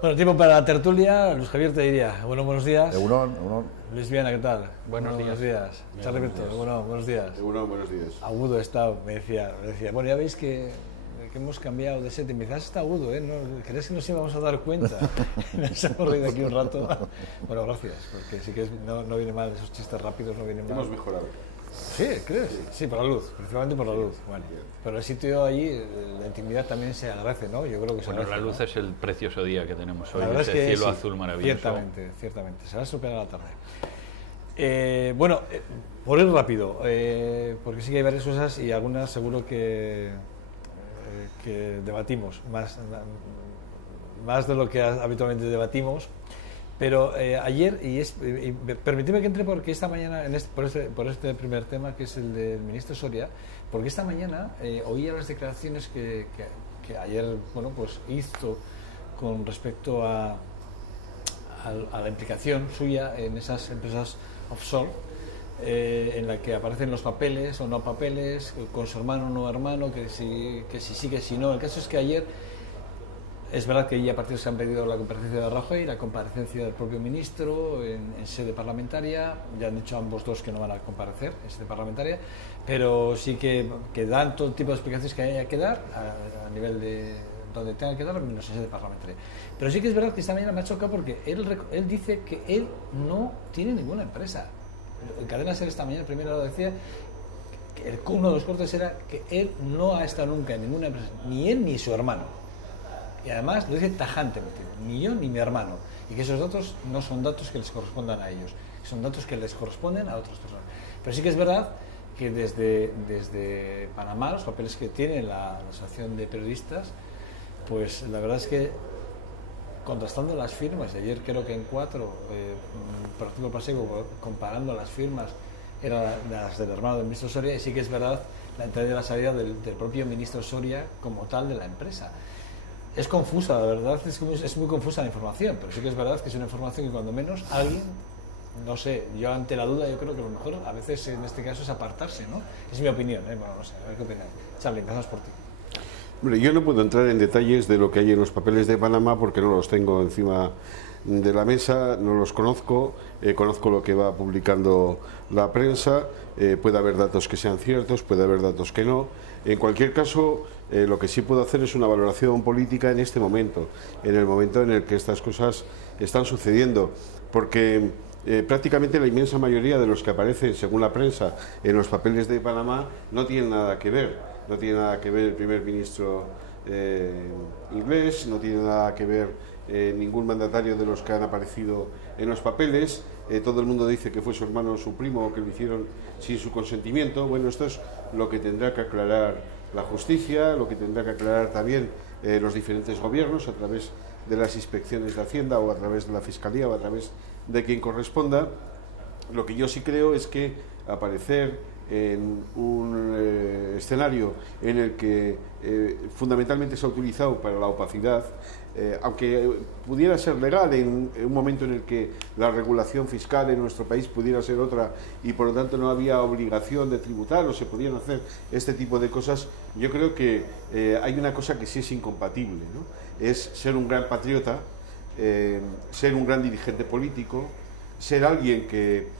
Bueno, tiempo para la tertulia. Luis Javier te diría, bueno, buenos días. Egunon. Luis Viana, ¿qué tal? Buenos días. Charlie Beto, bueno, buenos días. Egunon, buenos días. Agudo está, me decía, bueno, ya veis que hemos cambiado de set. Y me dice, está agudo, ¿eh? ¿No, ¿crees que nos íbamos a dar cuenta? Nos hemos reído aquí un rato. Bueno, gracias, porque sí que no viene mal, esos chistes rápidos no vienen mal. Hemos mejorado. ¿Sí? ¿Crees? Sí, por la luz, principalmente por la luz. Bueno, pero el sitio allí, la intimidad también se agradece, ¿no? Yo creo que se agradece, la luz, ¿no? Es el precioso día que tenemos hoy, La verdad ese es que cielo sí, azul maravilloso. Ciertamente. Se va a estropear a la tarde. Bueno, por ir rápido, porque sí que hay varias cosas y algunas seguro que debatimos, más de lo que habitualmente debatimos. Pero ayer, permíteme que entre porque esta mañana, por este primer tema, que es el del ministro Soria, porque esta mañana oía las declaraciones que ayer, bueno, pues hizo con respecto a la implicación suya en esas empresas offshore, en la que aparecen los papeles o no papeles, con su hermano o no hermano, que si sí, que si no. El caso es que ayer, es verdad que ya partidos se han pedido la comparecencia de Rajoy, la comparecencia del propio ministro en sede parlamentaria. Ya han dicho ambos dos que no van a comparecer en sede parlamentaria, pero sí que dan todo tipo de explicaciones que haya que dar a nivel de donde tenga que dar, menos en sede parlamentaria. Pero sí que es verdad que esta mañana me ha chocado porque él dice que él no tiene ninguna empresa. En Cadena SER esta mañana, primero decía que uno de los cortes era que él no ha estado nunca en ninguna empresa, ni él ni su hermano. Y además lo dice tajantemente, ni yo ni mi hermano, y que esos datos no son datos que les correspondan a ellos, son datos que les corresponden a otras personas. Pero sí que es verdad que desde Panamá, los papeles que tiene la Asociación de Periodistas, pues la verdad es que contrastando las firmas, ayer creo que en 4, por artículo pasivo, comparando las firmas, eran las del hermano del ministro Soria, y sí que es verdad la entrada y la salida del propio ministro Soria como tal de la empresa. Es confusa, la verdad es muy confusa la información, pero sí que es verdad que es una información que cuando menos alguien, no sé, yo ante la duda yo creo que lo mejor a veces en este caso es apartarse, ¿no? Es mi opinión, bueno, no sé, a ver qué opináis. Charlie, empezamos por ti. Hombre, yo no puedo entrar en detalles de lo que hay en los papeles de Panamá porque no los tengo encima de la mesa, no los conozco, conozco lo que va publicando la prensa, puede haber datos que sean ciertos, puede haber datos que no. En cualquier caso, lo que sí puedo hacer es una valoración política en este momento, en el momento en el que estas cosas están sucediendo, porque prácticamente la inmensa mayoría de los que aparecen, según la prensa, en los papeles de Panamá no tienen nada que ver. No tiene nada que ver el primer ministro inglés, no tiene nada que ver ningún mandatario de los que han aparecido en los papeles. Todo el mundo dice que fue su hermano o su primo o que lo hicieron sin su consentimiento. Bueno, esto es lo que tendrá que aclarar la justicia, lo que tendrá que aclarar también los diferentes gobiernos a través de las inspecciones de Hacienda o a través de la Fiscalía o a través de quien corresponda. Lo que yo sí creo es que aparecer en un escenario en el que fundamentalmente se ha utilizado para la opacidad, aunque pudiera ser legal en un momento en el que la regulación fiscal en nuestro país pudiera ser otra y por lo tanto no había obligación de tributar o se podían hacer este tipo de cosas, yo creo que hay una cosa que sí es incompatible, ¿no? Es ser un gran patriota, ser un gran dirigente político, ser alguien que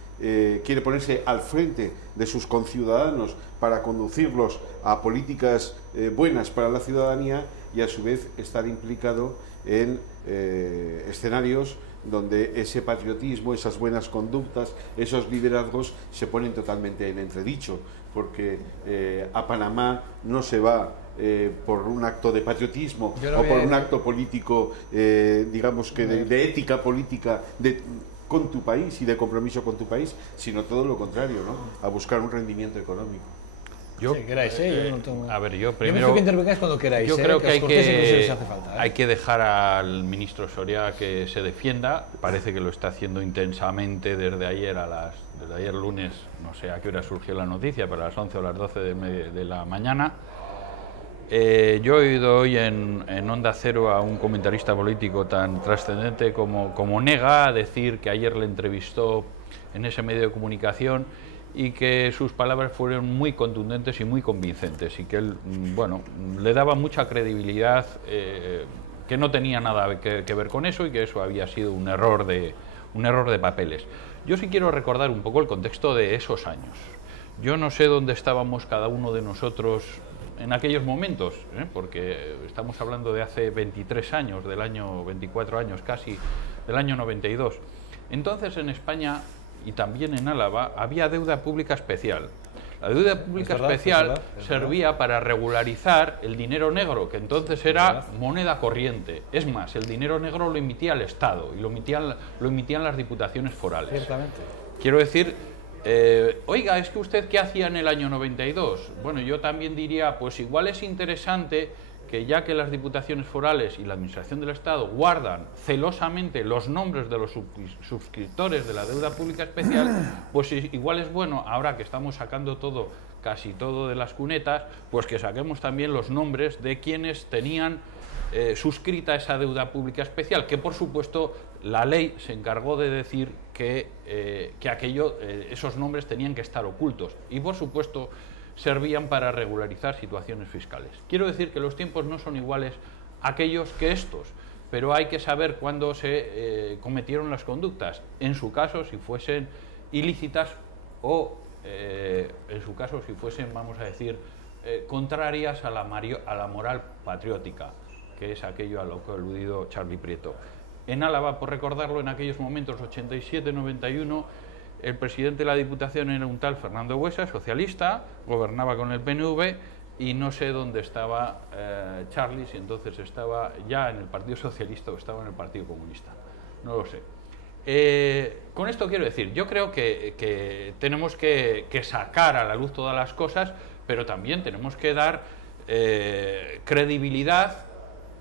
quiere ponerse al frente de sus conciudadanos para conducirlos a políticas buenas para la ciudadanía y a su vez estar implicado en escenarios donde ese patriotismo, esas buenas conductas, esos liderazgos se ponen totalmente en entredicho, porque a Panamá no se va por un acto de patriotismo o por un acto político, digamos que de ética política, con tu país y de compromiso con tu país, sino todo lo contrario, ¿no? A buscar un rendimiento económico. Yo, sí, queráis, yo no tengo... A ver, yo primero... que intervengáis cuando queráis. Yo creo que falta, hay que dejar al ministro Soria que se defienda. Parece que lo está haciendo intensamente desde ayer desde ayer lunes, no sé a qué hora surgió la noticia, pero a las 11 o las 12 de la mañana. Yo he oído hoy en Onda Cero a un comentarista político tan trascendente como Nega a decir que ayer le entrevistó en ese medio de comunicación y que sus palabras fueron muy contundentes y muy convincentes y que él, bueno, le daba mucha credibilidad que no tenía nada que ver con eso y que eso había sido un error de papeles. Yo sí quiero recordar un poco el contexto de esos años. Yo no sé dónde estábamos cada uno de nosotros en aquellos momentos, porque estamos hablando de hace 23 años, del año 24 años casi, del año 92. Entonces en España y también en Álava había deuda pública especial. La deuda pública especial servía para regularizar el dinero negro, que entonces era moneda corriente. Es más, el dinero negro lo emitía el Estado y lo emitían las diputaciones forales. Ciertamente. Quiero decir, oiga, es que usted ¿qué hacía en el año 92? Bueno, yo también diría, pues igual es interesante que ya que las diputaciones forales y la Administración del Estado guardan celosamente los nombres de los suscriptores de la deuda pública especial, pues igual es bueno, ahora que estamos sacando todo, casi todo de las cunetas, pues que saquemos también los nombres de quienes tenían suscrita esa deuda pública especial, que por supuesto la ley se encargó de decir que esos nombres tenían que estar ocultos y por supuesto servían para regularizar situaciones fiscales. Quiero decir que los tiempos no son iguales aquellos que estos, pero hay que saber cuándo se cometieron las conductas, en su caso si fuesen ilícitas o en su caso si fuesen, vamos a decir, contrarias a la moral patriótica, que es aquello a lo que ha aludido Charlie Prieto. En Álava, por recordarlo, en aquellos momentos 87-91, el presidente de la Diputación era un tal Fernando Buesa, socialista, gobernaba con el PNV y no sé dónde estaba Charlie, si entonces estaba ya en el Partido Socialista o estaba en el Partido Comunista, no lo sé. Con esto quiero decir, yo creo que tenemos que sacar a la luz todas las cosas, pero también tenemos que dar credibilidad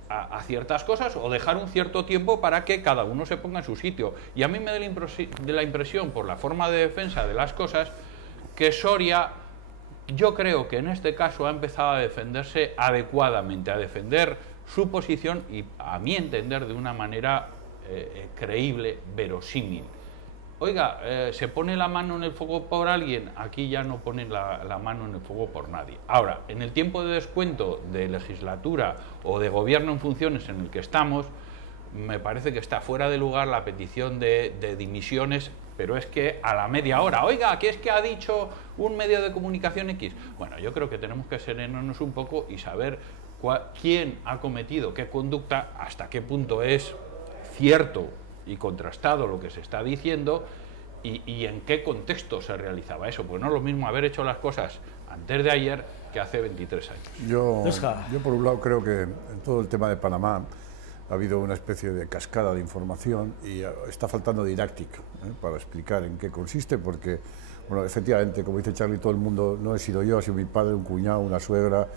a ciertas cosas o dejar un cierto tiempo para que cada uno se ponga en su sitio. Y a mí me da la impresión, por la forma de defensa de las cosas, que Soria, yo creo que en este caso ha empezado a defenderse adecuadamente, a defender su posición y, a mi entender, de una manera creíble, verosímil. Oiga, ¿se pone la mano en el fuego por alguien? Aquí ya no ponen la mano en el fuego por nadie. Ahora, en el tiempo de descuento de legislatura o de gobierno en funciones en el que estamos, me parece que está fuera de lugar la petición de dimisiones, pero es que a la media hora, oiga, ¿qué es que ha dicho un medio de comunicación X? Bueno, yo creo que tenemos que serenarnos un poco y saber quién ha cometido qué conducta, hasta qué punto es cierto y contrastado lo que se está diciendo y en qué contexto se realizaba eso, pues no es lo mismo haber hecho las cosas antes de ayer que hace 23 años. Yo por un lado creo que en todo el tema de Panamá ha habido una especie de cascada de información y está faltando didáctica para explicar en qué consiste, porque, bueno, efectivamente, como dice Charlie, todo el mundo, no he sido yo, ha sido mi padre, un cuñado, una suegra,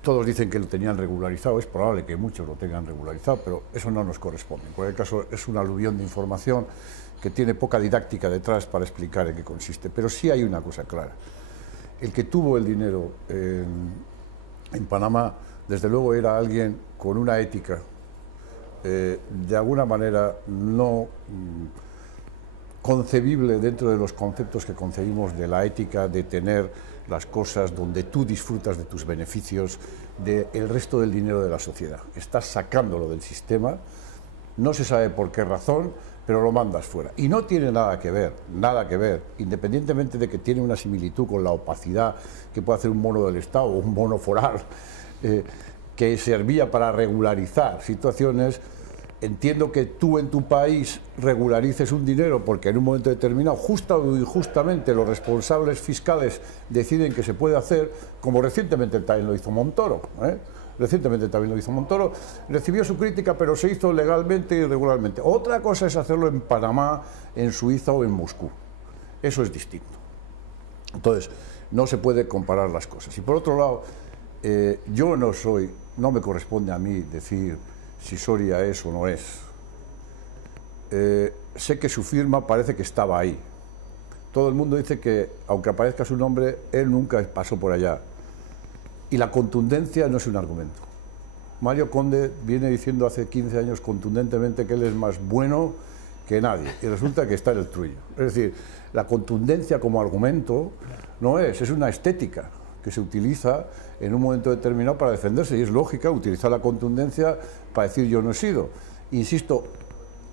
todos dicen que lo tenían regularizado, es probable que muchos lo tengan regularizado, pero eso no nos corresponde. En cualquier caso, es un aluvión de información que tiene poca didáctica detrás para explicar en qué consiste. Pero sí hay una cosa clara. El que tuvo el dinero en Panamá, desde luego era alguien con una ética, de alguna manera no concebible dentro de los conceptos que concebimos de la ética, de tener las cosas donde tú disfrutas de tus beneficios, del resto del dinero de la sociedad. Estás sacándolo del sistema, no se sabe por qué razón, pero lo mandas fuera. Y no tiene nada que ver, independientemente de que tiene una similitud con la opacidad que puede hacer un bono del Estado o un bono foral, que servía para regularizar situaciones. Entiendo que tú en tu país regularices un dinero porque en un momento determinado, justa o injustamente, los responsables fiscales deciden que se puede hacer, como recientemente también lo hizo Montoro. Recientemente también lo hizo Montoro, recibió su crítica, pero se hizo legalmente y regularmente. Otra cosa es hacerlo en Panamá, en Suiza o en Moscú. Eso es distinto. Entonces, no se puede comparar las cosas. Y por otro lado, yo no me corresponde a mí decir si Soria es o no es. Sé que su firma parece que estaba ahí. Todo el mundo dice que, aunque aparezca su nombre, él nunca pasó por allá. Y la contundencia no es un argumento. Mario Conde viene diciendo hace 15 años contundentemente que él es más bueno que nadie, y resulta que está en el trullo. Es decir, la contundencia como argumento no es una estética que se utiliza en un momento determinado para defenderse, y es lógica utilizar la contundencia para decir yo no he sido. Insisto,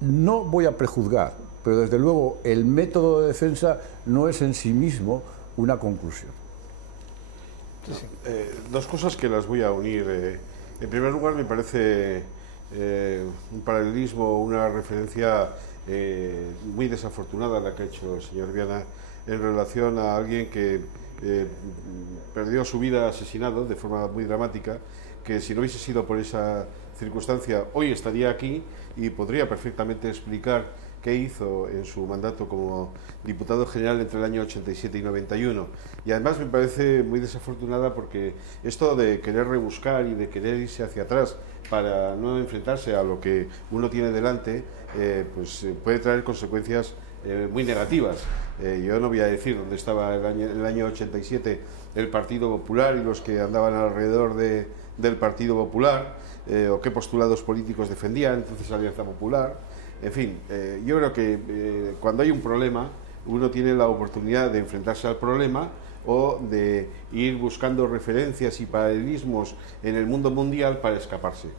no voy a prejuzgar, pero desde luego el método de defensa no es en sí mismo una conclusión. Dos cosas que las voy a unir. En primer lugar, me parece un paralelismo, una referencia muy desafortunada la que ha hecho el señor Viana en relación a alguien que perdió su vida asesinado de forma muy dramática, que si no hubiese sido por esa circunstancia hoy estaría aquí y podría perfectamente explicar qué hizo en su mandato como diputado general entre el año 87 y 91. Y además me parece muy desafortunada porque esto de querer rebuscar y de querer irse hacia atrás para no enfrentarse a lo que uno tiene delante, pues puede traer consecuencias muy negativas. Yo no voy a decir dónde estaba en el año 87 el Partido Popular y los que andaban alrededor del Partido Popular, o qué postulados políticos defendían entonces la Alianza Popular. En fin, yo creo que cuando hay un problema, uno tiene la oportunidad de enfrentarse al problema o de ir buscando referencias y paralelismos en el mundo mundial para escaparse.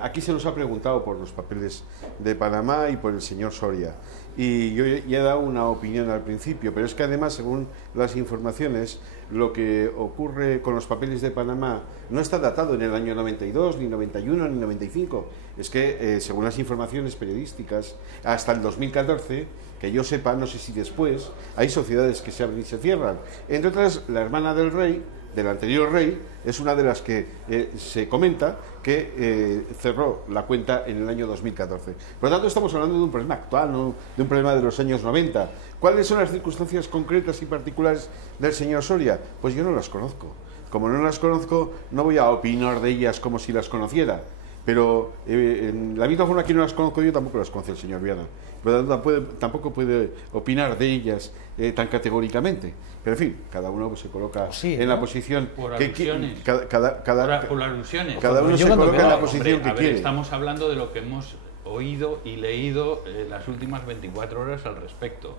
Aquí se nos ha preguntado por los papeles de Panamá y por el señor Soria. Y yo ya he dado una opinión al principio, pero es que además, según las informaciones, lo que ocurre con los papeles de Panamá no está datado en el año 92, ni 91, ni 95. Es que, según las informaciones periodísticas, hasta el 2014, que yo sepa, no sé si después, hay sociedades que se abren y se cierran. Entre otras, la hermana del rey, del anterior rey, es una de las que se comenta que cerró la cuenta en el año 2014. Por lo tanto, estamos hablando de un problema actual, no de un problema de los años 90. ¿Cuáles son las circunstancias concretas y particulares del señor Soria? Pues yo no las conozco. Como no las conozco, no voy a opinar de ellas como si las conociera. Pero en la misma forma que no las conozco yo, tampoco las conoce el señor Viana. Por lo tanto, tampoco puede opinar de ellas tan categóricamente. Pero en fin, cada uno se coloca en la posición por que alusiones. Por alusiones. Cada uno se coloca en la posición que quiere. Estamos hablando de lo que hemos oído y leído las últimas 24 horas al respecto.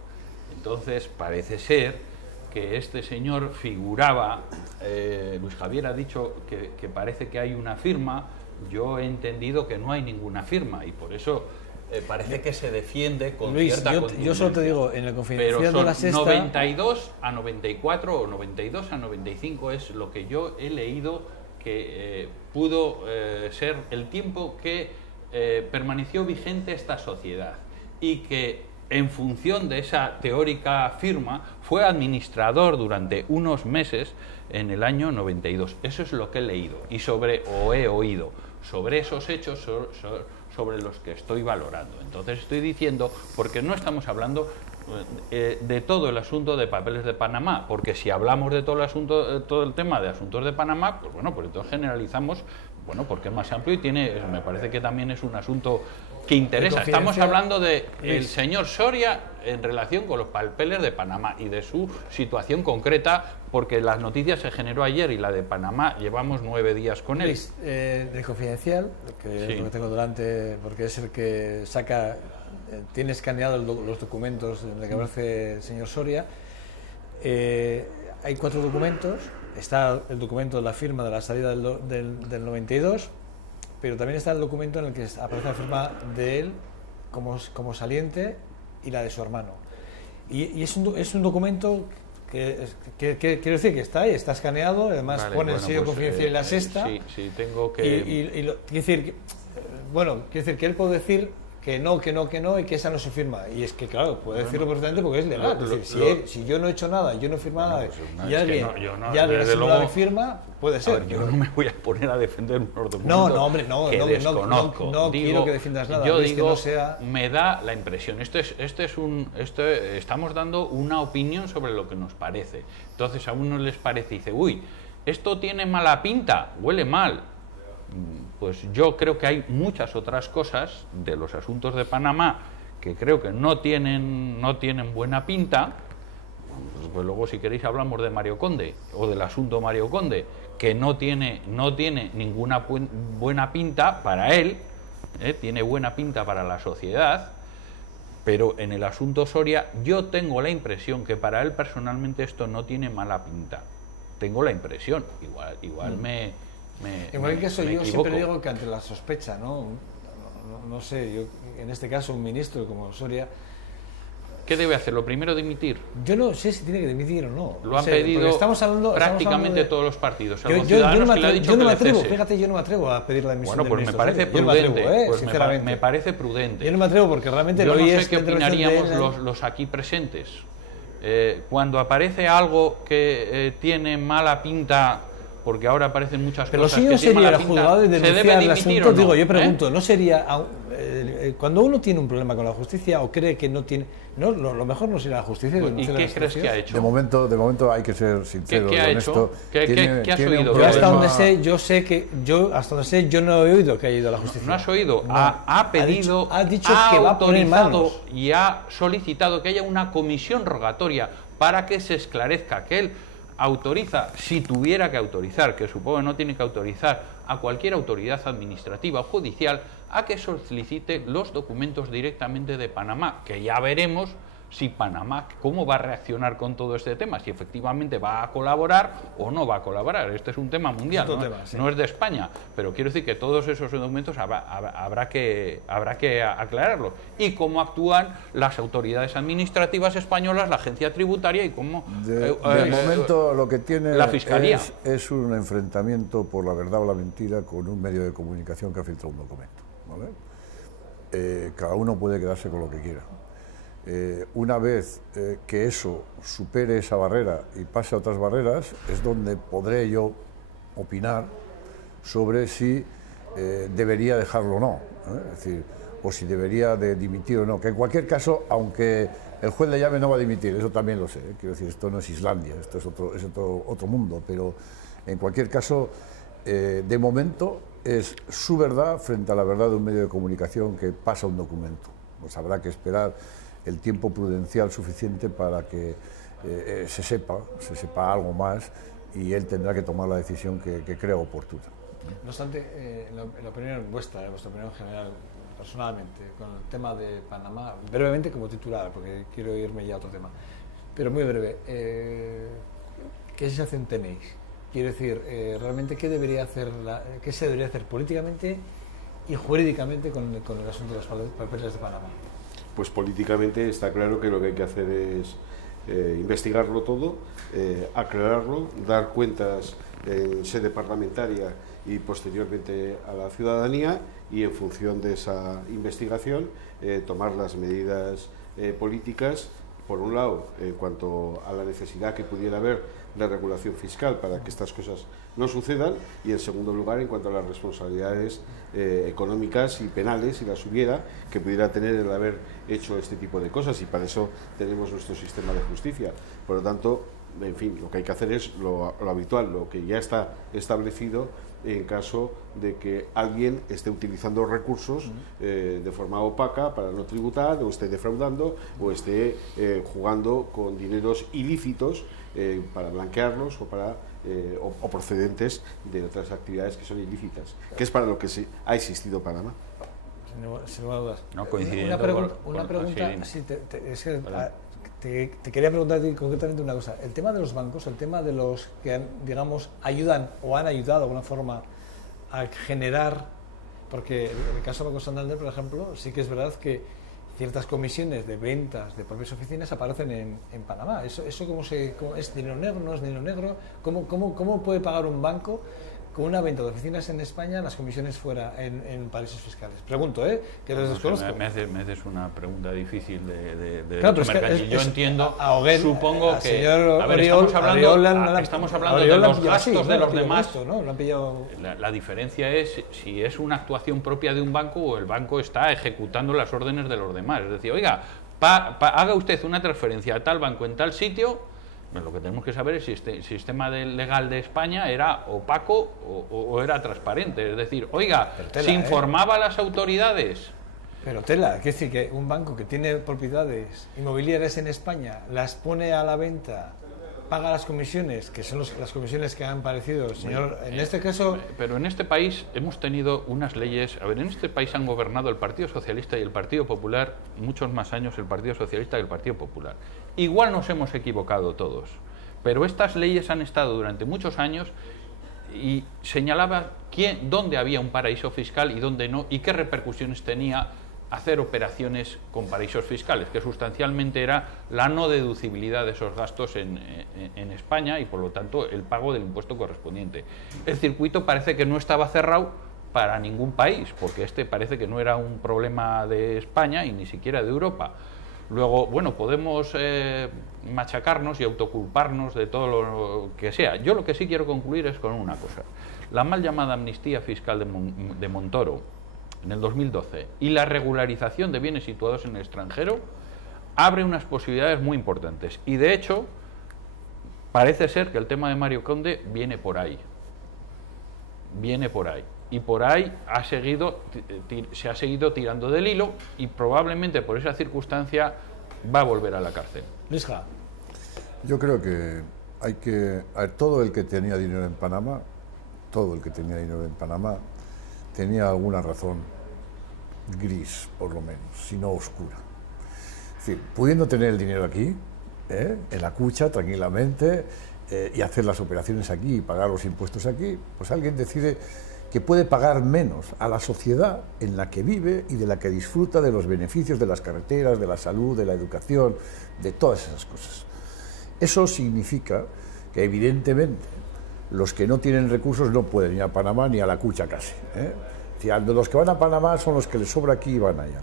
Entonces, parece ser que este señor figuraba, Luis Javier ha dicho que parece que hay una firma. Yo he entendido que no hay ninguna firma y por eso parece que se defiende con Luis, cierta contundencia. yo solo te digo, en el Confidencial Pero son de la Sexta... 92 a 94 o 92 a 95 es lo que yo he leído que pudo ser el tiempo que permaneció vigente esta sociedad y que en función de esa teórica firma fue administrador durante unos meses en el año 92. Eso es lo que he leído y he oído sobre esos hechos sobre los que estoy valorando. Entonces estoy diciendo, porque no estamos hablando de todo el asunto de papeles de Panamá, porque si hablamos de todo el asunto, todo el tema de asuntos de Panamá, pues bueno, pues entonces generalizamos, bueno, porque es más amplio y me parece que también es un asunto que interesa. Estamos hablando del señor Soria en relación con los papeles de Panamá y de su situación concreta, porque las noticias se generó ayer y la de Panamá llevamos 9 días con él. Luis, del Confidencial, que es lo que tengo delante, porque es el que saca, tiene escaneado los documentos en los que aparece el señor Soria. Hay 4 documentos. Está el documento de la firma de la salida del 92, pero también está el documento en el que aparece la firma de él como saliente y la de su hermano. Y es un documento que quiero decir que está ahí, está escaneado, además pone el sello Confidencial en la Sexta. Sí, tengo que... quiero decir que él puede decir que no, y que esa no se firma. Y es que, claro, puede decirlo perfectamente porque es legal. Es decir, si yo no he hecho nada, yo no he firmado nada, y alguien ya le ha asegurado mi firma, puede ser. A ver, yo no me voy a poner a defender unos documentos no, desconozco. No quiero que defiendas nada. Yo digo, que no sea... me da la impresión, estamos dando una opinión sobre lo que nos parece. Entonces a uno les parece y dice, uy, esto tiene mala pinta, huele mal. Pues yo creo que hay muchas otras cosas de los asuntos de Panamá que creo que no tienen buena pinta. Pues luego si queréis hablamos de Mario Conde o del asunto Mario Conde, que no tiene ninguna buena pinta para él, tiene buena pinta para la sociedad, pero en el asunto Soria yo tengo la impresión que para él personalmente esto no tiene mala pinta. tengo la impresión. Igual en cualquier caso, yo equivoco. siempre digo que ante la sospecha, no sé, yo en este caso un ministro como Soria, ¿qué debe hacer? ¿Lo primero dimitir? yo no sé si tiene que dimitir o no. Lo han sé, porque pedido estamos prácticamente hablando de- todos los partidos. Yo Salvo no Ciudadanos me que le ha atrevo, dicho yo no que me le atrevo, cese. fíjate, yo no me atrevo a pedir la dimisión Bueno, del pues me ministro parece Soria. Yo no me prudente. atrevo, Pues sinceramente. me parece prudente. Yo no me atrevo porque realmente Yo lo no oí sé esta qué intervención de opinaríamos él, los aquí presentes. Cuando aparece algo que tiene mala pinta, porque ahora aparecen muchas Pero lo cosas suyo que tienen sería mala el pinta, juzgado de ¿se debe denunciar el dimitir asunto. o no? Digo, yo pregunto, ¿no sería cuando uno tiene un problema con la justicia o cree que no tiene, no, lo mejor no sería la justicia? ¿Y denunciar qué las crees que ha cosas? hecho? De momento hay que ser sincero ¿Qué y ha honesto. hecho? ¿Qué has oído? Yo hasta Problema- donde sé, hasta donde sé, yo no he oído que haya ido a la justicia. No has oído, No. ha pedido, ha dicho que va a poner autorizado manos. y ha solicitado que haya una comisión rogatoria para que se esclarezca que él autoriza, si tuviera que autorizar, que supongo que no tiene que autorizar, a cualquier autoridad administrativa o judicial a que solicite los documentos directamente de Panamá, que ya veremos si Panamá, cómo va a reaccionar con todo este tema, si efectivamente va a colaborar o no va a colaborar. Este es un tema mundial, Es otro ¿no? tema, sí. No es de España, pero quiero decir que todos esos documentos habrá que aclararlos. Y cómo actúan las autoridades administrativas españolas, la agencia tributaria y cómo... De momento lo que tiene la Fiscalía. es un enfrentamiento por la verdad o la mentira con un medio de comunicación que ha filtrado un documento, ¿vale? Cada uno puede quedarse con lo que quiera. Una vez que eso supere esa barrera y pase a otras barreras, es donde podré yo opinar sobre si debería dejarlo o no, es decir, o si debería de dimitir o no, que en cualquier caso, aunque el juez le llame, no va a dimitir, eso también lo sé, quiero decir, esto no es Islandia, esto es otro mundo, pero en cualquier caso, de momento es su verdad frente a la verdad de un medio de comunicación que pasa un documento. Pues habrá que esperar el tiempo prudencial suficiente para que se sepa algo más, y él tendrá que tomar la decisión que crea oportuna. No obstante, en la opinión vuestra, vuestra opinión general, personalmente, con el tema de Panamá, brevemente como titular, porque quiero irme ya a otro tema, pero muy breve, ¿qué sensación tenéis? Quiero decir, realmente, ¿qué se debería hacer políticamente y jurídicamente con el asunto de los papeles de Panamá? Pues políticamente está claro que lo que hay que hacer es investigarlo todo, aclararlo, dar cuentas en sede parlamentaria y posteriormente a la ciudadanía, y en función de esa investigación tomar las medidas políticas, por un lado, en cuanto a la necesidad que pudiera haber de regulación fiscal para que estas cosas no sucedan, y en segundo lugar, en cuanto a las responsabilidades económicas y penales, si las hubiera, que pudiera tener el haber hecho este tipo de cosas, y para eso tenemos nuestro sistema de justicia. Por lo tanto, en fin, lo que hay que hacer es lo habitual, lo que ya está establecido en caso de que alguien esté utilizando recursos de forma opaca para no tributar, o esté defraudando, o esté jugando con dineros ilícitos para blanquearlos, o para o procedentes de otras actividades que son ilícitas, que es para lo que ha existido Panamá. Sin lugar a dudas. No coincidiendo una pregunta, sí. sí, te quería preguntar concretamente una cosa. El tema de los bancos, el tema de los que, digamos, ayudan o han ayudado de alguna forma a generar, porque en el caso de Banco Santander, por ejemplo, sí que es verdad que ciertas comisiones de ventas de propias oficinas aparecen en Panamá. ¿Eso cómo es dinero negro, no es dinero negro? ¿Cómo puede pagar un banco con una venta de oficinas en España las comisiones fuera en paraísos fiscales? Pregunto, que los desconozco. Me haces una pregunta difícil de claro, pero yo entiendo, supongo que señor estamos hablando de los gastos de los demás. ¿No? Lo han pillado. La diferencia es si es una actuación propia de un banco o el banco está ejecutando las órdenes de los demás. Es decir, oiga, haga usted una transferencia a tal banco en tal sitio. Lo que tenemos que saber es si este sistema legal de España era opaco o era transparente. Es decir, oiga, ¿se informaba a las autoridades? Pero tela, es decir, que un banco que tiene propiedades inmobiliarias en España, las pone a la venta, paga las comisiones, que son las comisiones que han parecido, señor, en este caso... Pero en este país hemos tenido unas leyes... A ver, en este país han gobernado el Partido Socialista y el Partido Popular muchos más años, el Partido Socialista y el Partido Popular. Igual nos hemos equivocado todos, Pero estas leyes han estado durante muchos años y señalaba dónde había un paraíso fiscal y dónde no, y qué repercusiones tenía hacer operaciones con paraísos fiscales, que sustancialmente era la no deducibilidad de esos gastos en España y por lo tanto el pago del impuesto correspondiente. El circuito parece que no estaba cerrado para ningún país, porque este parece que no era un problema de España y ni siquiera de Europa. Luego, bueno, podemos machacarnos y autoculparnos de todo lo que sea. Yo lo que sí quiero concluir es con una cosa. La mal llamada amnistía fiscal de Montoro en el 2012 y la regularización de bienes situados en el extranjero abre unas posibilidades muy importantes. Y de hecho, parece ser que el tema de Mario Conde viene por ahí. Viene por ahí. Y por ahí se ha seguido tirando del hilo y probablemente por esa circunstancia va a volver a la cárcel. Luisja. Yo creo que hay que... todo el que tenía dinero en Panamá, tenía alguna razón gris, por lo menos, si no oscura. Es decir, pudiendo tener el dinero aquí, en la cucha, tranquilamente, y hacer las operaciones aquí y pagar los impuestos aquí, pues alguien decide que puede pagar menos a la sociedad en la que vive y de la que disfruta de los beneficios de las carreteras, de la salud, de la educación, de todas esas cosas. Eso significa que evidentemente los que no tienen recursos no pueden ir a Panamá ni a la cucha casi. Es decir, los que van a Panamá son los que les sobra aquí y van allá.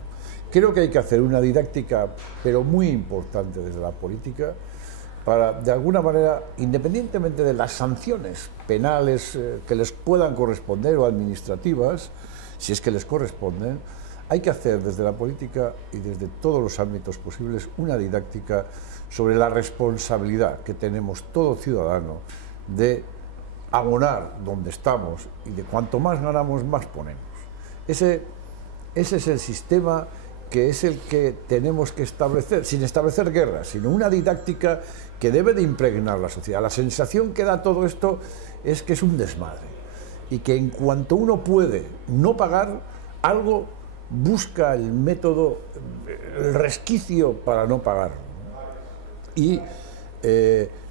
Creo que hay que hacer una didáctica, pero muy importante desde la política, para, de alguna manera, independientemente de las sanciones penales que les puedan corresponder o administrativas, si es que les corresponden, hay que hacer desde la política y desde todos los ámbitos posibles una didáctica sobre la responsabilidad que tenemos todo ciudadano de abonar donde estamos y de cuanto más ganamos, más ponemos. Ese es el sistema que es el que tenemos que establecer, sin establecer guerras, sino una didáctica que debe de impregnar la sociedad. La sensación que da todo esto es que es un desmadre y que en cuanto uno puede no pagar algo, busca el método, el resquicio para no pagar. Y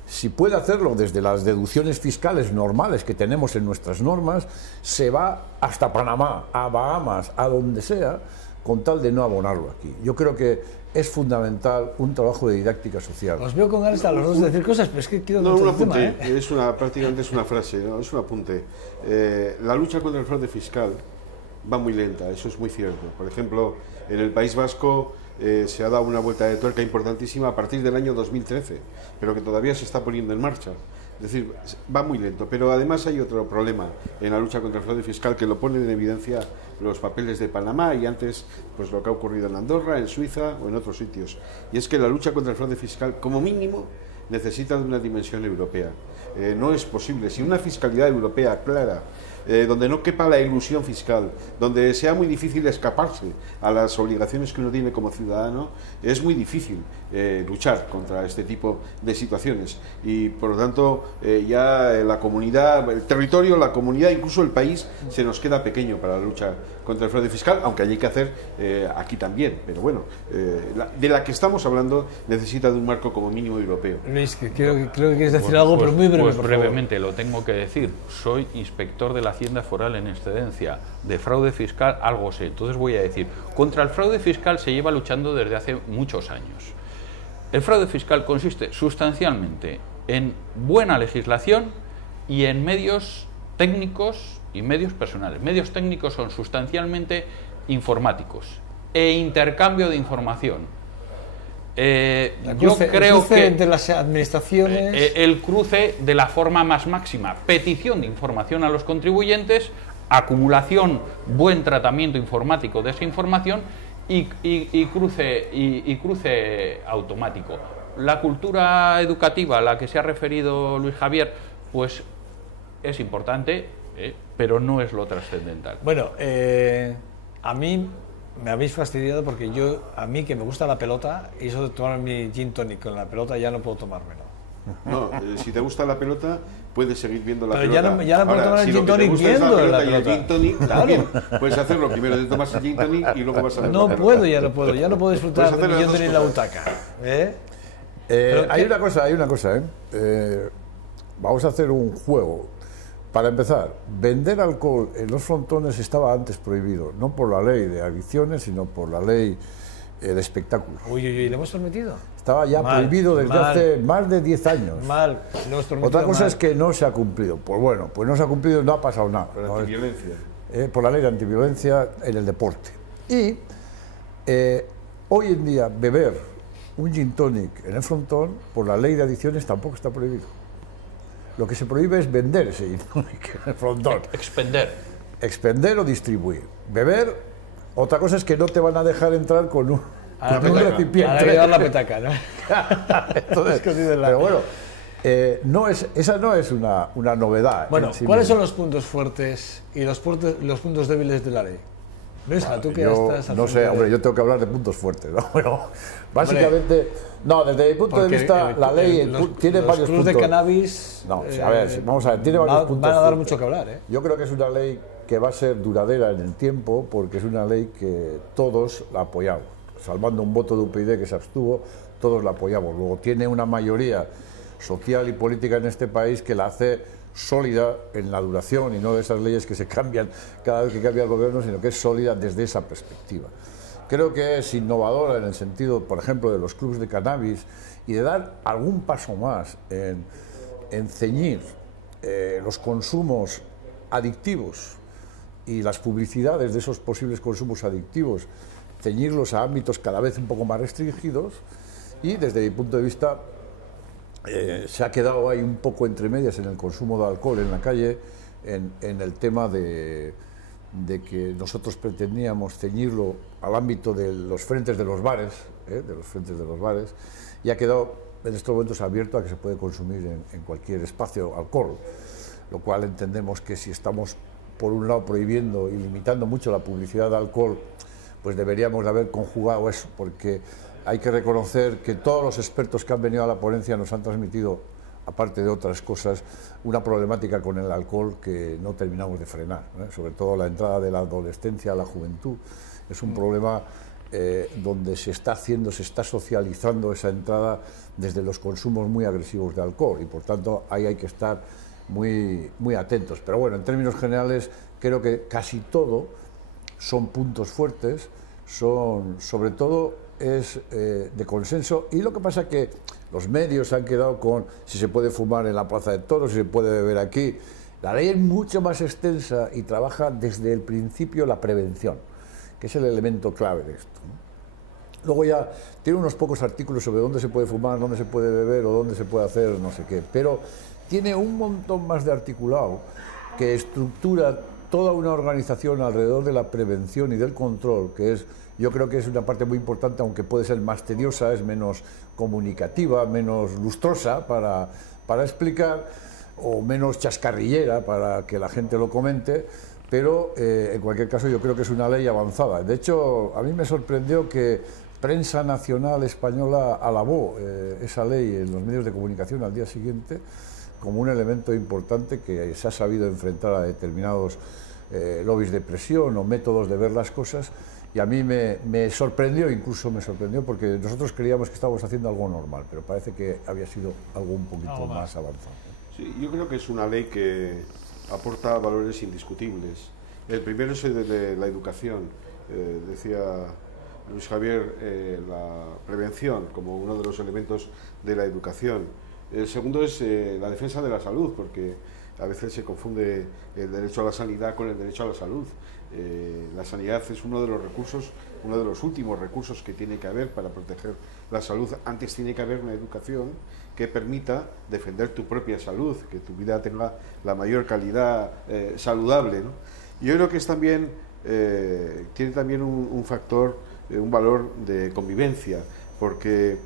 si puede hacerlo desde las deducciones fiscales normales que tenemos en nuestras normas, se va hasta Panamá, a Bahamas, a donde sea, con tal de no abonarlo aquí. Yo creo que es fundamental un trabajo de didáctica social. Os veo con ganas a los dos de decir cosas, pero es que quiero... No, un apunte, prácticamente es una frase, ¿no? Es un apunte. La lucha contra el fraude fiscal va muy lenta, eso es muy cierto. Por ejemplo, en el País Vasco se ha dado una vuelta de tuerca importantísima a partir del año 2013, pero que todavía se está poniendo en marcha. Es decir, va muy lento, pero además hay otro problema en la lucha contra el fraude fiscal que lo ponen en evidencia los papeles de Panamá y antes pues lo que ha ocurrido en Andorra, en Suiza o en otros sitios. Y es que la lucha contra el fraude fiscal, como mínimo, necesita de una dimensión europea. No es posible, sin una fiscalidad europea clara, donde no quepa la ilusión fiscal, donde sea muy difícil escaparse a las obligaciones que uno tiene como ciudadano, es muy difícil luchar contra este tipo de situaciones. Y por lo tanto, ya la comunidad, el territorio, la comunidad, incluso el país, se nos queda pequeño para la lucha contra el fraude fiscal, aunque hay que hacer aquí también. Pero bueno, de la que estamos hablando necesita de un marco como mínimo europeo. Luis, que creo que quieres decir algo, pero muy breve, pues por brevemente lo tengo que decir. Soy inspector de la Hacienda Foral en excedencia. De fraude fiscal algo sé. Entonces voy a decir, contra el fraude fiscal se lleva luchando desde hace muchos años. El fraude fiscal consiste sustancialmente en buena legislación y en medios técnicos y medios personales. Medios técnicos son sustancialmente informáticos e intercambio de información. Yo creo que entre las administraciones, el cruce de la forma más máxima, petición de información a los contribuyentes, acumulación, buen tratamiento informático de esa información y cruce automático. La cultura educativa a la que se ha referido Luis Javier, pues es importante, pero no es lo trascendental. Bueno, a mí me habéis fastidiado porque a mí que me gusta la pelota, y eso de tomar mi gin tonic con la pelota ya no puedo tomármelo. No, si te gusta la pelota, puedes seguir viendo la pero pelota. Ya no puedo tomar el gin tonic viendo la pelota. El gin tonic, claro. También puedes hacerlo. Primero te tomas el gin tonic y luego vas a ver no puedo, ya no puedo disfrutar del gin tonic en la butaca. Hay una cosa, vamos a hacer un juego. Para empezar, vender alcohol en los frontones estaba antes prohibido, no por la ley de adicciones, sino por la ley de espectáculos. Uy, ¿le hemos permitido? Estaba ya prohibido desde hace más de 10 años. Otra cosa es que no se ha cumplido. Pues bueno, pues no se ha cumplido y no ha pasado nada. Por la antiviolencia. Por la ley de antiviolencia en el deporte. Y hoy en día beber un gin tonic en el frontón, por la ley de adicciones, tampoco está prohibido. Lo que se prohíbe es vender ese gin tonic en el frontón. Expender o distribuir. Beber, otra cosa es que no te van a dejar entrar con un recipiente. Ahora llevar la petaca, ¿no? Entonces, pero bueno, esa no es una novedad. Bueno, ¿cuáles son los puntos fuertes y los puntos débiles de la ley? Luisa, tú que estás... No sé, hombre, yo tengo que hablar de puntos fuertes, ¿no? Bueno, básicamente, desde mi punto de vista, la ley tiene varios puntos. Los de cannabis... No, a ver, vamos a ver, tiene varios puntos van a dar fuertes. mucho que hablar, ¿eh? Yo creo que es una ley que va a ser duradera en el tiempo, porque es una ley que todos la apoyamos. Salvando un voto de UPyD que se abstuvo, todos la apoyamos. Luego tiene una mayoría social y política en este país que la hace sólida en la duración y no de esas leyes que se cambian cada vez que cambia el gobierno, sino que es sólida desde esa perspectiva. Creo que es innovadora en el sentido, por ejemplo, de los clubes de cannabis y de dar algún paso más en ceñir los consumos adictivos y las publicidades de esos posibles consumos adictivos, ceñirlos a ámbitos cada vez un poco más restringidos y, desde mi punto de vista, se ha quedado ahí un poco entre medias en el consumo de alcohol en la calle, en el tema de que nosotros pretendíamos ceñirlo al ámbito de los frentes de los bares, y ha quedado en estos momentos abierto a que se puede consumir en cualquier espacio alcohol, lo cual entendemos que si estamos por un lado prohibiendo y limitando mucho la publicidad de alcohol, pues deberíamos de haber conjugado eso, porque hay que reconocer que todos los expertos que han venido a la ponencia nos han transmitido, aparte de otras cosas, una problemática con el alcohol que no terminamos de frenar, ¿eh? Sobre todo la entrada de la adolescencia a la juventud. Es un problema donde se está socializando esa entrada desde los consumos muy agresivos de alcohol y por tanto ahí hay que estar muy, muy atentos. Pero bueno, en términos generales creo que casi todo son puntos fuertes, sobre todo es de consenso, y lo que pasa es que los medios han quedado con si se puede fumar en la Plaza de Toros, si se puede beber aquí. La ley es mucho más extensa y trabaja desde el principio la prevención, que es el elemento clave de esto, ¿no? Luego ya tiene unos pocos artículos sobre dónde se puede fumar, dónde se puede beber o dónde se puede hacer no sé qué, pero tiene un montón más de articulado que estructura toda una organización alrededor de la prevención y del control, que es, yo creo que es una parte muy importante, aunque puede ser más tediosa, es menos comunicativa, menos lustrosa para explicar, o menos chascarrillera para que la gente lo comente, pero en cualquier caso yo creo que es una ley avanzada. De hecho, a mí me sorprendió que Prensa Nacional Española alabó esa ley en los medios de comunicación al día siguiente como un elemento importante que se ha sabido enfrentar a determinados lobbies de presión o métodos de ver las cosas, y a mí me sorprendió, incluso me sorprendió, porque nosotros creíamos que estábamos haciendo algo normal, pero parece que había sido algo un poquito más avanzado. Sí, yo creo que es una ley que aporta valores indiscutibles. El primero es el de la educación. Decía Luis Javier, la prevención como uno de los elementos de la educación. El segundo es la defensa de la salud, porque a veces se confunde el derecho a la sanidad con el derecho a la salud. La sanidad es uno de los recursos, uno de los últimos recursos que tiene que haber para proteger la salud. Antes tiene que haber una educación que permita defender tu propia salud, que tu vida tenga la mayor calidad saludable, ¿no? Yo creo que es también, tiene también un factor, un valor de convivencia, porque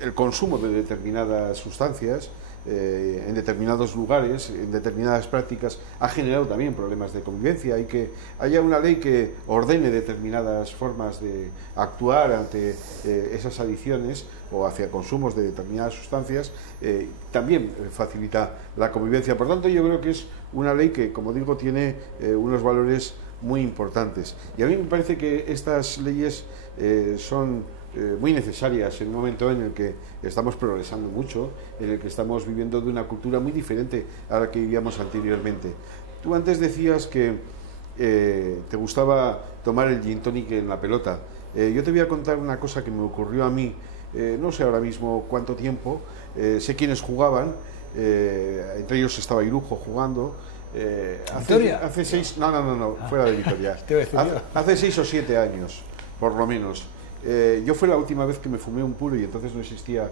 el consumo de determinadas sustancias en determinados lugares, en determinadas prácticas, ha generado también problemas de convivencia, y que haya una ley que ordene determinadas formas de actuar ante esas adicciones o hacia consumos de determinadas sustancias, también facilita la convivencia. Por tanto, yo creo que es una ley que, como digo, tiene unos valores muy importantes. Y a mí me parece que estas leyes son muy necesarias en un momento en el que estamos progresando mucho, en el que estamos viviendo de una cultura muy diferente a la que vivíamos anteriormente. Tú antes decías que te gustaba tomar el gin tonic en la pelota. Yo te voy a contar una cosa que me ocurrió a mí, no sé ahora mismo cuánto tiempo, sé quiénes jugaban, entre ellos estaba Irujo jugando. Hace 6, no, fuera de Vitoria. Hace 6 o 7 años, por lo menos. Yo fue la última vez que me fumé un puro y entonces no existía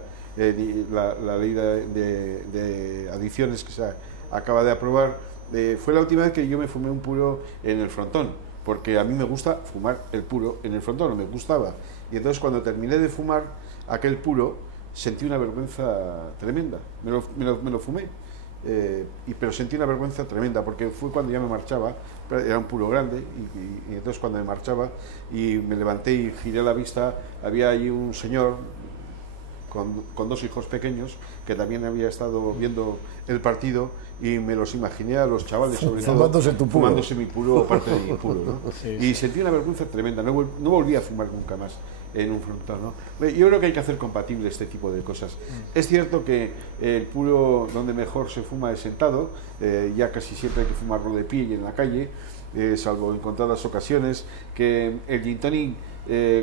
la ley de adicciones que se acaba de aprobar. Fue la última vez que yo me fumé un puro en el frontón, porque a mí me gusta fumar el puro en el frontón, no me gustaba. Y entonces cuando terminé de fumar aquel puro, sentí una vergüenza tremenda. Me lo fumé, pero sentí una vergüenza tremenda, porque fue cuando ya me marchaba, era un puro grande, y entonces cuando me marchaba y me levanté y giré la vista, había allí un señor con 2 hijos pequeños que también había estado viendo el partido, y me los imaginé a los chavales, sobre todo fumándose mi puro o parte de mi puro, ¿no? Sí. Y sentí una vergüenza tremenda, no volví a fumar nunca más en un frontón, ¿no? Yo creo que hay que hacer compatible este tipo de cosas. Es cierto que el puro donde mejor se fuma es sentado, ya casi siempre hay que fumarlo de pie y en la calle, salvo en contadas ocasiones, que el gin tonic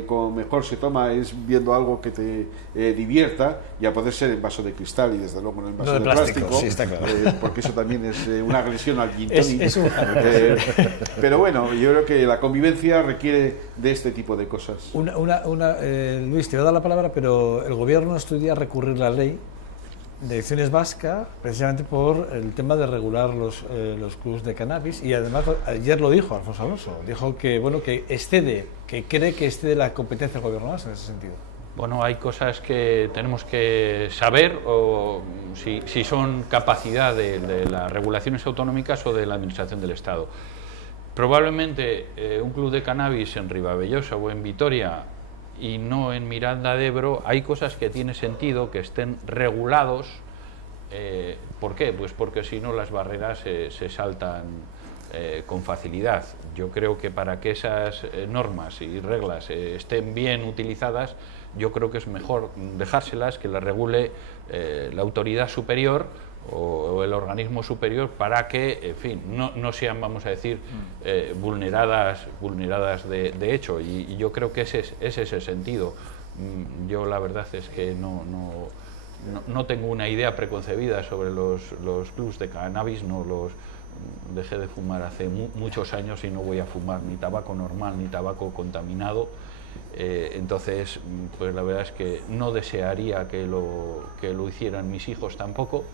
como mejor se toma es viendo algo que te divierta, y a poder ser en vaso de cristal y desde luego no en vaso de plástico, sí, está claro. Porque eso también es una agresión al gin tonic. Pero bueno, yo creo que la convivencia requiere de este tipo de cosas. Luis, te voy a dar la palabra, pero el gobierno estudia recurrir la ley de adicciones vasca precisamente por el tema de regular los clubs de cannabis, y además ayer lo dijo Alfonso Alonso, dijo que bueno, que cree que excede la competencia del gobierno vasco en ese sentido. Bueno, hay cosas que tenemos que saber, o si son capacidad de las regulaciones autonómicas o de la administración del Estado. Probablemente un club de cannabis en Ribavellosa o en Vitoria y no en Miranda de Ebro, hay cosas que tiene sentido que estén regulados. ¿Por qué? Pues porque si no las barreras se saltan con facilidad. Yo creo que para que esas normas y reglas estén bien utilizadas, yo creo que es mejor dejárselas, que las regule la autoridad superior o el organismo superior, para que, en fin, no sean, vamos a decir, vulneradas de hecho, y yo creo que ese es el sentido. Yo la verdad es que no tengo una idea preconcebida sobre los clubs de cannabis, dejé de fumar hace muchos años y no voy a fumar ni tabaco normal ni tabaco contaminado. Entonces, pues la verdad es que no desearía que lo hicieran mis hijos tampoco.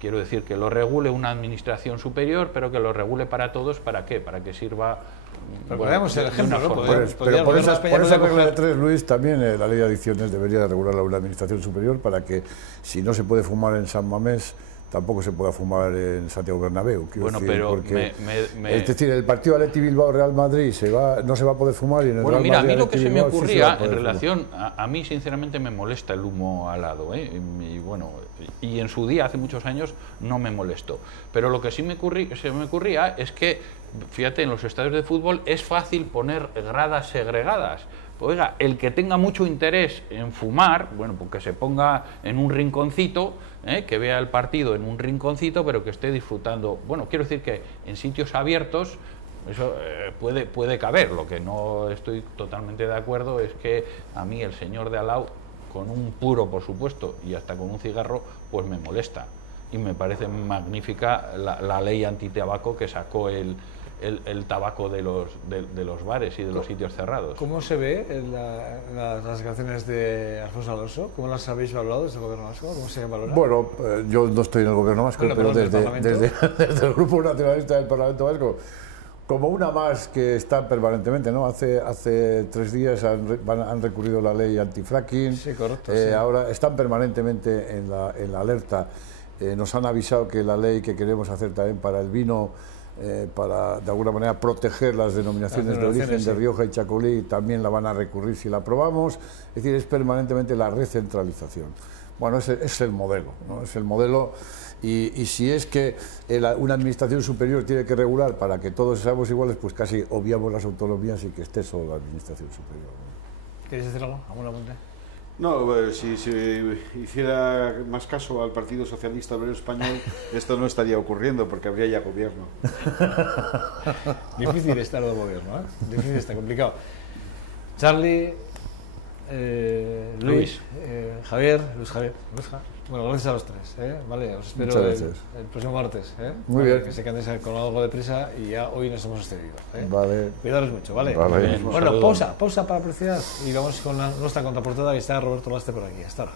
Quiero decir que lo regule una administración superior, pero que lo regule para todos. ¿Para qué? Para que sirva. Recordemos el ejemplo, ¿no? Pero por esa regla de 3, Luis, también la ley de adicciones debería regularla una administración superior, para que si no se puede fumar en San Mamés, tampoco se pueda fumar en Santiago Bernabéu. Es decir, el partido Athletic Bilbao-Real Madrid no se va a poder fumar, y en el Real Madrid, a mí lo que se me ocurría en relación a mí sinceramente me molesta el humo alado, y en su día, hace muchos años, no me molestó, pero lo que sí se me ocurría es que, fíjate, en los estadios de fútbol es fácil poner gradas segregadas. Oiga, el que tenga mucho interés en fumar, bueno, pues que se ponga en un rinconcito, que vea el partido en un rinconcito, pero que esté disfrutando. Bueno, quiero decir que en sitios abiertos eso puede caber. Lo que no estoy totalmente de acuerdo es que a mí el señor de al lado, con un puro, por supuesto, y hasta con un cigarro, pues me molesta. Y me parece magnífica la ley antitabaco que sacó el tabaco de los bares y de los sitios cerrados. ¿Cómo se ve en las declaraciones de Alfonso Alonso? ¿Cómo las habéis valorado desde el Gobierno vasco? ¿Cómo se valora? Bueno, yo no estoy en el Gobierno vasco, pero desde el Grupo Nacionalista del Parlamento Vasco, como una más que está permanentemente, ¿no? Hace 3 días han recurrido la ley antifracking. Sí, correcto. Ahora están permanentemente en la alerta. Nos han avisado que la ley que queremos hacer también para el vino, para de alguna manera proteger las denominaciones de origen de Rioja y Chacolí, también la van a recurrir si la aprobamos. Es decir, es permanentemente la recentralización. Bueno, es el modelo, ¿no? Es el modelo, y si es que una administración superior tiene que regular para que todos seamos iguales, pues casi obviamos las autonomías y que esté solo la administración superior, ¿no? ¿Queréis decir algo? ¿Algún apunte? No, si se hiciera más caso al Partido Socialista Obrero Español, esto no estaría ocurriendo porque habría ya gobierno. Difícil estar de gobierno, ¿eh? Difícil, está complicado. Charlie, Luis, Javier, bueno, gracias a los tres, vale, os espero el próximo martes, Muy vale, bien. que se cantéis con algo de prisa y ya hoy nos hemos excedido, Vale. Cuidaros mucho, ¿vale? Vale. Bueno, pausa para apreciar y vamos con nuestra contraportada, que está Roberto Laste por aquí. Hasta ahora.